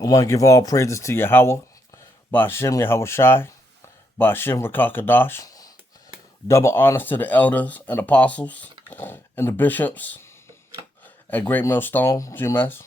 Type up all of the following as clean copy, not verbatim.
I want to give all praises to Yahweh, Ba'Shem Yahweh Shai, Ba'Shem Rakakadash. Double honors to the elders and apostles and the bishops at Great Millstone, GMS,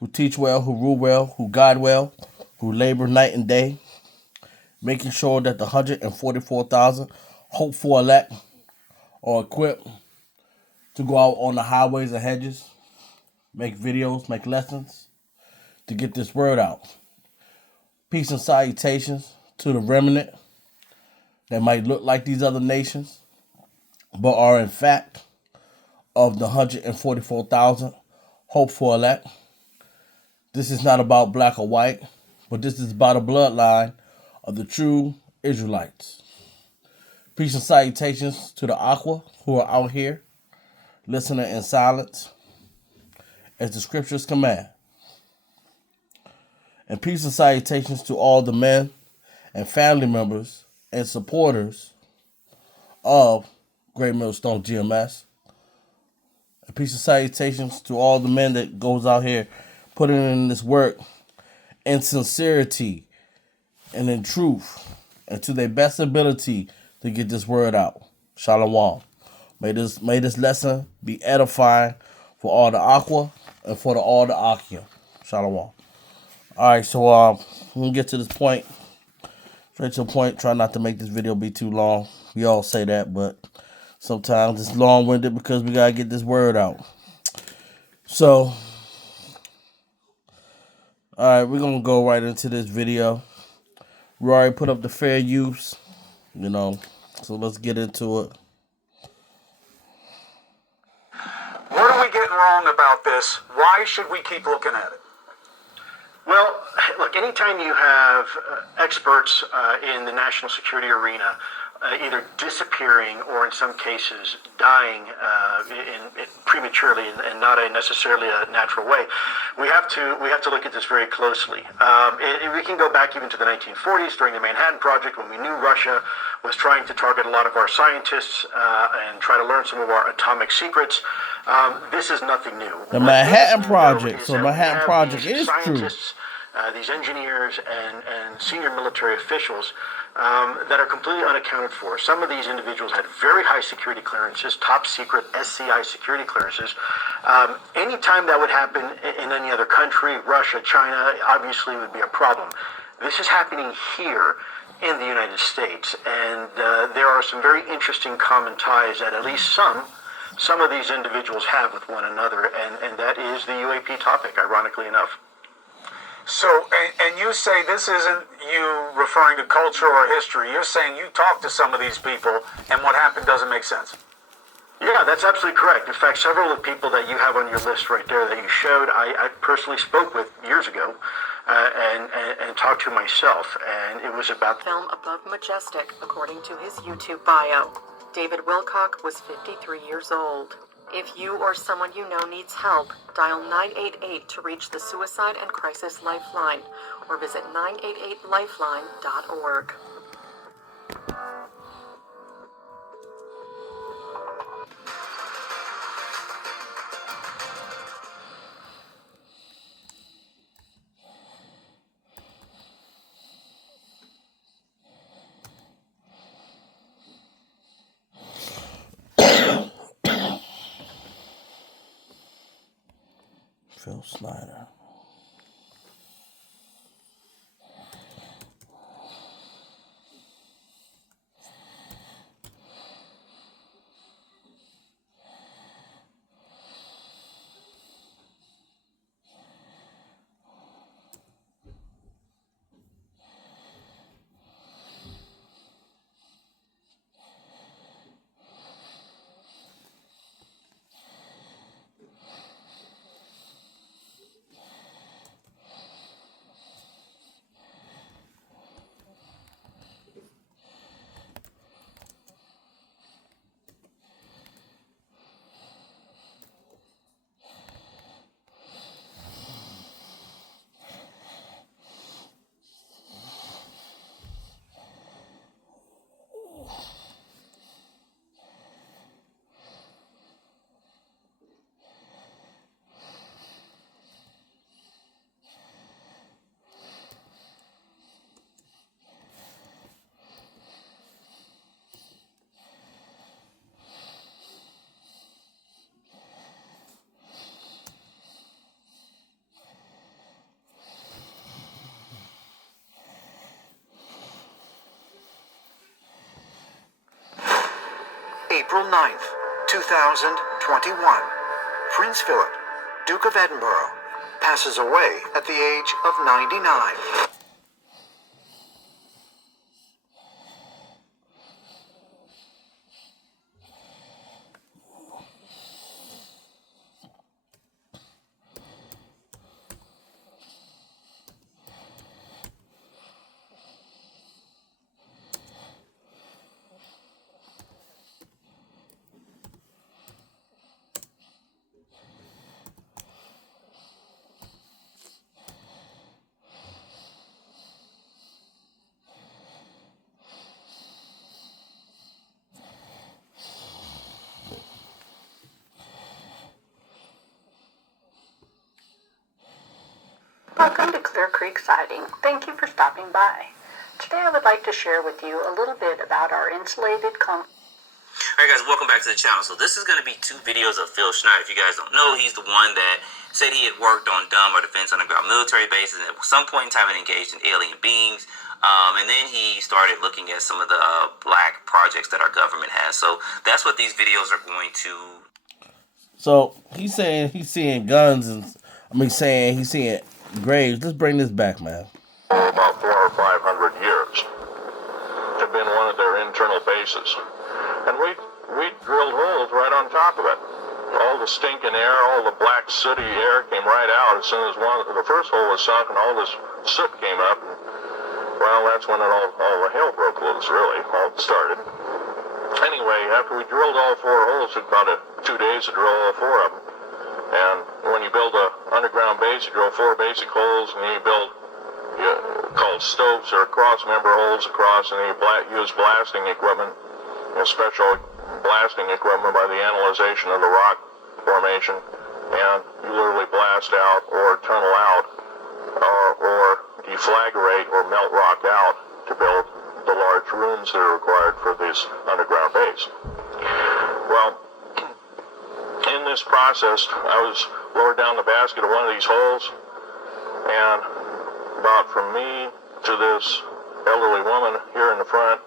who teach well, who rule well, who guide well, who labor night and day, making sure that the 144,000 hopeful elect are equipped to go out on the highways and hedges, make videos, make lessons, to get this word out. Peace and salutations to the remnant that might look like these other nations, but are in fact of the 144,000 hopeful elect. This is not about black or white, but this is about a bloodline of the true Israelites. Peace and salutations to the Aqua who are out here listening in silence as the scriptures command. And peace and salutations to all the men and family members and supporters of Great Millstone GMS. And peace and salutations to all the men that goes out here putting in this work in sincerity and in truth and to their best ability to get this word out. Shalom. May this lesson be edifying for all the Aqua and for all the Akia. Shalom. All right, so we'll get to this point. Straight to the point. Try not to make this video be too long. We all say that, but sometimes it's long-winded because we gotta get this word out. So, all right, we're gonna go right into this video. We already put up the fair use, so let's get into it. What are we getting wrong about this? Why should we keep looking at it? Well, look, anytime you have experts in the national security arena either disappearing or in some cases dying prematurely and not necessarily a natural way, we have to look at this very closely. We can go back even to the 1940s during the Manhattan Project when we knew Russia was trying to target a lot of our scientists and try to learn some of our atomic secrets. This is nothing new. The Manhattan Project. So Manhattan Project is true. These engineers and senior military officials that are completely unaccounted for. Some of these individuals had very high security clearances, top secret SCI security clearances. Anytime that would happen in any other country, Russia, China, obviously would be a problem. This is happening here in the United States, and there are some very interesting common ties that at least some of these individuals have with one another, and that is the UAP topic, ironically enough. So, and you say this isn't you referring to culture or history. You're saying you talked to some of these people, and what happened doesn't make sense. Yeah, that's absolutely correct. In fact, several of the people that you have on your list right there that you showed, I personally spoke with years ago and talked to myself, and it was about film Above Majestic, according to his YouTube bio. David Wilcock was 53 years old. If you or someone you know needs help, dial 988 to reach the Suicide and Crisis Lifeline or visit 988lifeline.org. Phil Snyder. April 9th, 2021. Prince Philip, Duke of Edinburgh, passes away at the age of 99. Welcome to Clear Creek Siding. Thank you for stopping by. Today I would like to share with you a little bit about our insulated Alright guys, welcome back to the channel. So this is going to be 2 videos of Phil Schneider. If you guys don't know, he's the one that said he had worked on DUM or Defense Underground Military Bases and at some point in time had engaged in alien beings. And then he started looking at some of the black projects that our government has. So that's what these videos are going to... So he's saying he's seeing guns and saying he's seeing graves. Let's bring this back, man. About 400 or 500 years. Had been one of their internal bases. And we drilled holes right on top of it. All the stinking air, all the black sooty air came right out as soon as the first hole was sunk and all this soot came up. And, well, that's when all the hell broke loose, really. All started. Anyway, after we drilled all 4 holes, it took about 2 days to drill all 4 of them. And when you build an underground base, you drill 4 basic holes, and then you build called stopes or cross-member holes across, and then you use blasting equipment, special blasting equipment by the analyzation of the rock formation, and you literally blast out or tunnel out or deflagrate or melt rock out to build the large rooms that are required for this underground base. Well, in this process, I was lowered down the basket of one of these holes, and about from me to this elderly woman here in the front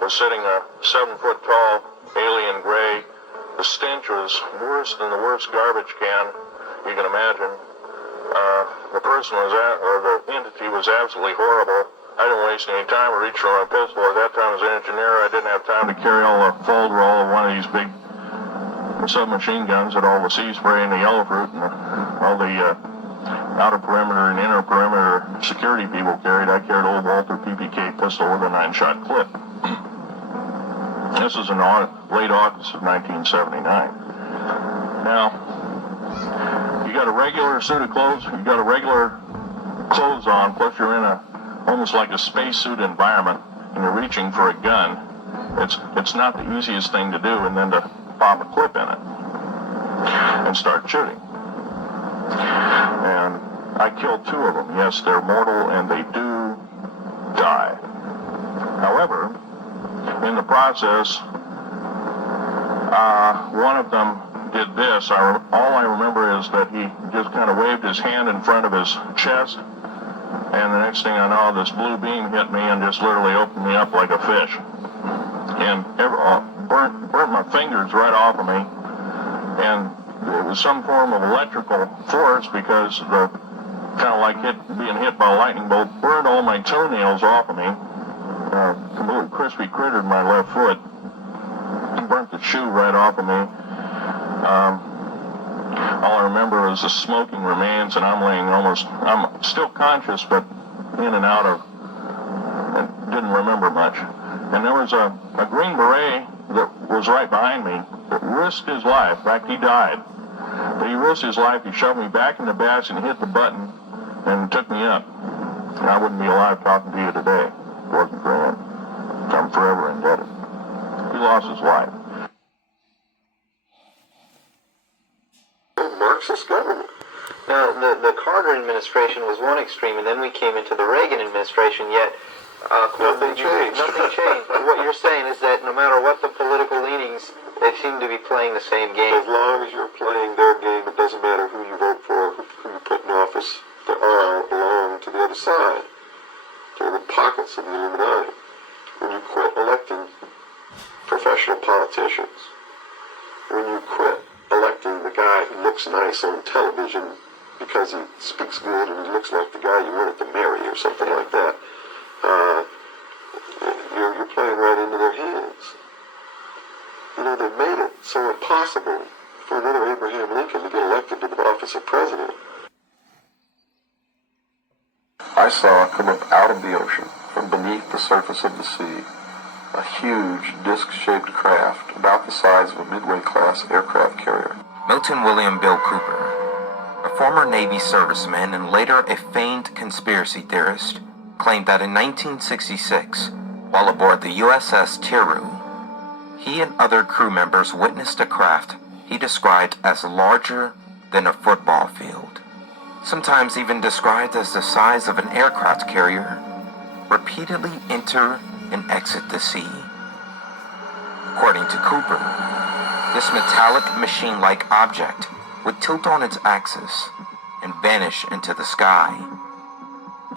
was sitting a 7-foot-tall alien gray. The stench was worse than the worst garbage can you can imagine. The person or the entity was absolutely horrible. I didn't waste any time. I reached for my pistol. At that time, as an engineer, I didn't have time to carry all the fold roll of one of these big submachine guns that all the sea spray and the yellow fruit and all the outer perimeter and inner perimeter security people carried. I carried an old Walter PPK pistol with a 9-shot clip. This is in late August of 1979. Now, you got a regular suit of clothes, you got a regular clothes on, plus you're in almost like a spacesuit environment, and you're reaching for a gun. It's not the easiest thing to do, and then to pop a clip in it and start shooting. And I killed 2 of them. Yes, they're mortal, and they do die. However, in the process, one of them did this. All I remember is that he just kind of waved his hand in front of his chest, and the next thing I know, this blue beam hit me and just literally opened me up like a fish. And burnt my fingers right off of me. And it was some form of electrical force because the kind of like being hit by a lightning bolt burned all my toenails off of me. Completely crispy crittered my left foot. Burnt the shoe right off of me. All I remember is the smoking remains, and I'm still conscious, but in and out of, and didn't remember much. And there was a Green Beret that was right behind me that risked his life. In fact, he died. But he risked his life. He shoved me back in the basket and hit the button and took me up. And I wouldn't be alive talking to you today if it wasn't for him. I'm forever indebted. He lost his life. Marxist government. Now, the Carter administration was one extreme, and then we came into the Reagan administration, yet nothing changed. Nothing changed. What you're saying is that no matter what the political leanings, they seem to be playing the same game. As long as you're playing their game, it doesn't matter who you vote for, who you put in office. They all belong to the other side. They're the pockets of the Illuminati. When you quit electing professionals, professional politicians. When you quit electing the guy who looks nice on television because he speaks good and he looks like the guy you wanted to marry or something like that, you're playing right into their hands. You know, they've made it so impossible for another Abraham Lincoln to get elected to the office of president. I saw come up out of the ocean, from beneath the surface of the sea, a huge disc-shaped craft about the size of a Midway-class aircraft carrier. Milton William Bill Cooper, a former Navy serviceman and later a famed conspiracy theorist, claimed that in 1966, while aboard the USS Tiru, he and other crew members witnessed a craft he described as larger than a football field, sometimes even described as the size of an aircraft carrier, repeatedly enter and exit the sea. According to Cooper, this metallic machine-like object would tilt on its axis and vanish into the sky,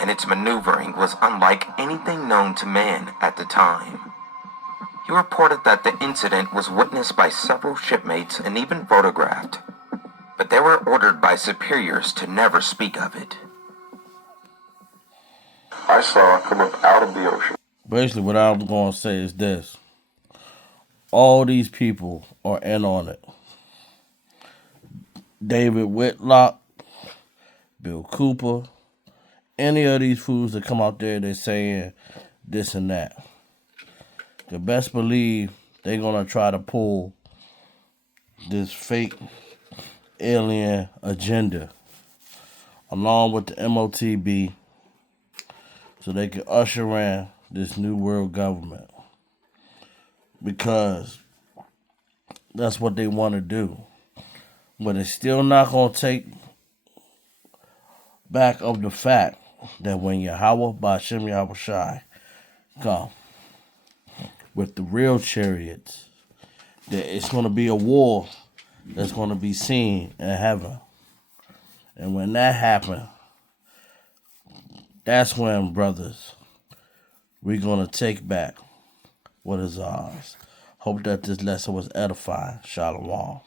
and its maneuvering was unlike anything known to man at the time. He reported that the incident was witnessed by several shipmates and even photographed, but they were ordered by superiors to never speak of it. I saw come up out of the ocean. Basically, what I was going to say is this. All these people are in on it. David Whitlock, Bill Cooper, any of these fools that come out there, they're saying this and that. You best believe they're going to try to pull this fake alien agenda along with the MOTB so they can usher in this new world government, because that's what they want to do. But it's still not going to take back of the fact that when Yahweh Ba'Shem Yahweh Shai come with the real chariots, that it's going to be a war that's going to be seen in heaven. And when that happens, that's when, brothers, we're going to take back what is ours. Hope that this lesson was edifying. Shalom.